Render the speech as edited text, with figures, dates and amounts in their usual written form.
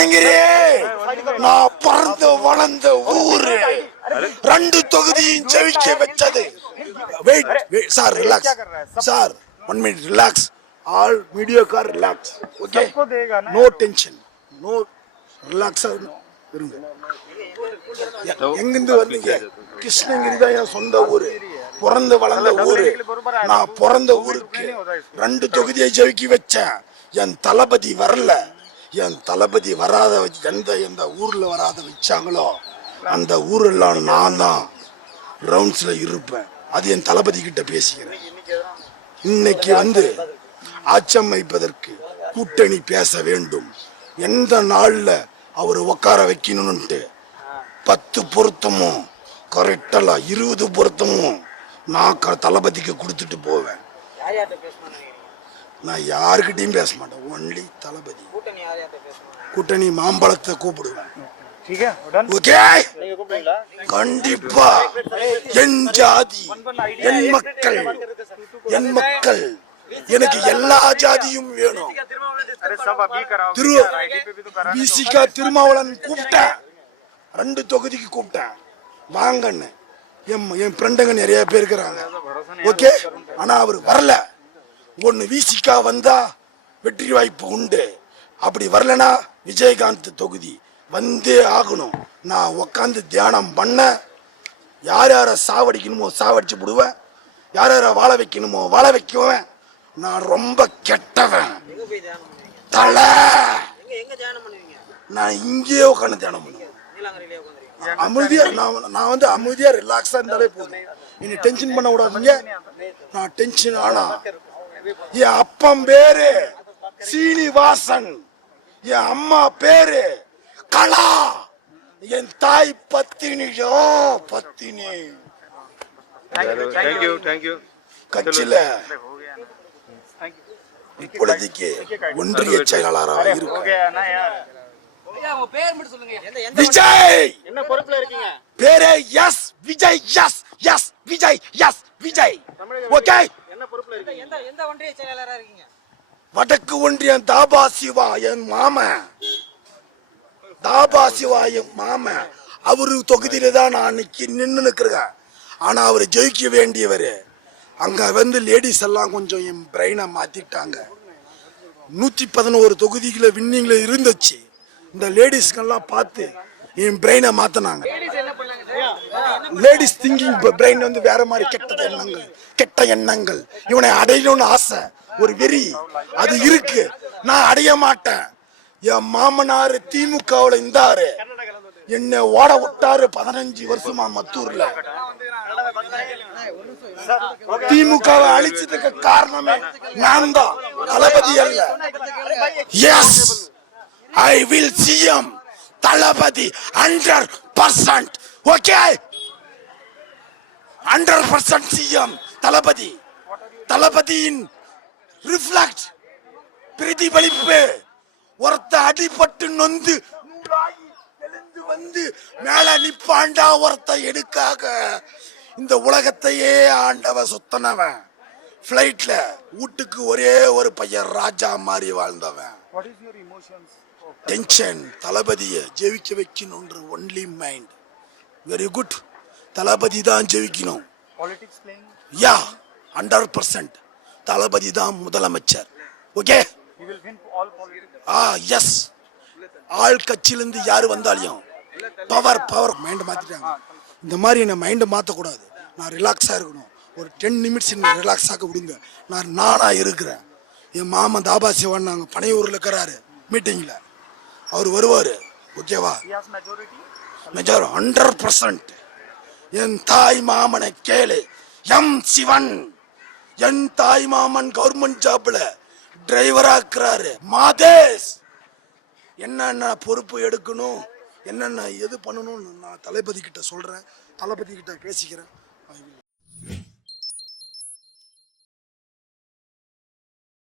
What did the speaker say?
கிருஷ்ணகிரி நான் பிறந்து வளர்ந்த ஊரு. 2 தொகுதியும் ஜெயிக்க வச்சது. Wait sir, relax sir, 1 minute relax. All video car relax. Okay, no tension, no ரிலாக்ஸா இருங்க. எங்கிருந்து வந்தீங்க? கிருஷ்ணகிரி தான் என் சொந்த ஊரு, பிறந்து வளர்ந்த ஊரு. நான் பிறந்த ஊருக்கு 2 தொகுதியை ஜெயிக்க வச்சேன். என் தளபதி வரல. என் தளபதி வராத எந்த ஊர்ல வராத வச்சாங்களோ அந்த ஊரெல்லாம் நான் தான் ரவுண்ட்ஸ்ல இருப்பேன். அது என் தளபதி கிட்ட பேசிக்கிறேன். இன்னைக்கு ஆட்சம் வைப்பதற்கு கூட்டணி பேச வேண்டும். எந்த நாள்ல அவரை உட்கார வைக்கணும்னுட்டு 10 பொருத்தமும் கரெக்டா 20 பொருத்தமும் நான் தளபதிக்கு கொடுத்துட்டு போவேன். நான் யாருக்கிட்டையும் பேச மாட்டேன். ஒன்லி தளபதி. கூட்டணி மாம்பழத்தை கூப்பிடுவேன். கண்டிப்பா என் ஜாதி, என் மக்கள் எனக்கு எல்லா ஜாதியும் வேணும். திருமாவளவன் கூப்பிட்டேன், 2 தொகுதிக்கு கூப்பிட்டேன், வாங்கன்னு. என் ஃப்ரெண்டுங்க நிறைய பேர் இருக்கிறாங்க. ஓகே, ஆனா அவர் வரல. ஒன்னு விசிகா வந்தா வெற்றி வாய்ப்பு உண்டு. அப்படி வரலனா விஜயகாந்த் தொகுதி வந்தே ஆகணும். நான் உக்காந்து தியானம் பண்ண, யார் யார சாவடிக்கணுமோ சாவடிச்சு விடுவேன், யார் யார வாழ வைக்கணுமோ வாழ வைக்குவேன். நான் ரொம்ப கெட்டவன் தலை. நான் இங்கேயே உட்காந்து தியானம் பண்ணுவேன். அமைதியா நான் அமைதியா ரிலாக்ஸா இருந்தாலே போதும். நீ டென்ஷன் பண்ண விடாதீங்க. நான் டென்ஷன் ஆனா என் அப்பன் பேரு சீனிவாசன், என் அம்மா பேரு கலா, என் தாய் பத்தினி. கட்சியில இப்பொழுதைக்கு ஒன்றிய செயலாளராக இருக்கேன். விஜய் என்ன பொறுப்புல இருக்கீங்க? பேரே S Vijay. S Vijay. Vijay. Okay, என்ன பொறுப்புல இருக்கீங்க? எந்த ஒன்றிய செயலாளரா இருக்கீங்க? வடக்கு ஒன்றியம் தாபா சிவா என் மாமன். தாபா சிவா என் மாமன். அவரு தொகுதியில தான் நான் நின்னு நிக்கிறேன். ஆனா அவரு ஜெயிக்க வேண்டியவரு. அங்க லேடிஸ் எல்லாம் கொஞ்சம் என் பிரெயினை மாத்திட்டாங்க. 111 தொகுதிகளை வின்னிங்ல இருந்துச்சு. இந்த லேடிஸ்கெல்லாம் பார்த்து என் பிரெயினை மாத்தினாங்க. லேடிஸ் திங்கிங் பிரெயின் வேற மாதிரி கெட்ட எண்ணங்கள். இவனை அடையணும்னு ஆசை, ஒரு வெறி அது இருக்கு. நான் அடைய மாட்டேன். என் மாமனாரு திமுகவுல இருந்தாரு, என்ன ஓட விட்டாரு 15 வருஷமா மத்தூர்ல. திமுகவை அழிச்சதுக்கு காரணமே நான் தான், தளபதி அல்ல. Yes, I will see him. Thalapathy 100%. Okay, 100% CM Thalapathy. தளபதியின் ரிஃப்ளெக்ட் பிரதிபலிப்பு. ஒருத்த அடிபட்டு நொந்து எழுந்து மேல நிப்பாண்டா ஒருத்த எடுக்காக. இந்த உலகத்தையே ஆண்டவ சுத்தனவன். பிளைட்ல வீட்டுக்கு ஒரே ஒரு பையன் ராஜா மாதிரி வாழ்ந்தவன். டென்ஷன். தளபதியை ஜெயிக்க வைக்கணும்ன்ற only mind. Very good. Thalapathy தான் ஜெயிக்கணும். யா, 100% தளபதி தான் முதலமைச்சர். Okay, yes. ஆள் கட்சியிலிருந்து யாரு வந்தாலையும் பவர் மைண்ட் மாத்திட்டாங்க. இந்த மாதிரி என்ன மைண்ட் மாத்தக்கூடாது. நான் ரிலாக்ஸா இருக்கணும். ஒரு 10 நிமிட்ஸ் ரிலாக்ஸ் ஆக விடுங்க. நானா இருக்கிறேன். என் மாமன் தாபா சிவன் நாங்க பனையூர்ல இருக்கிறாரு மீட்டிங்ல. அவர் வருவாரு. ஓகேவா? மெஜார் 100%. என் தாய் மாமனை கேளு. எம் சிவன் என் தாய் மாமன் கவர்மெண்ட் ஜாப்ல டிரைவரா இருக்கிறாரு. மாதேஷ் என்னென்ன பொறுப்பு எடுக்கணும், என்னென்ன எது பண்ணணும்னு நான் தளபதி கிட்ட சொல்றேன். தளபதி கிட்ட பேசிக்கிறேன்.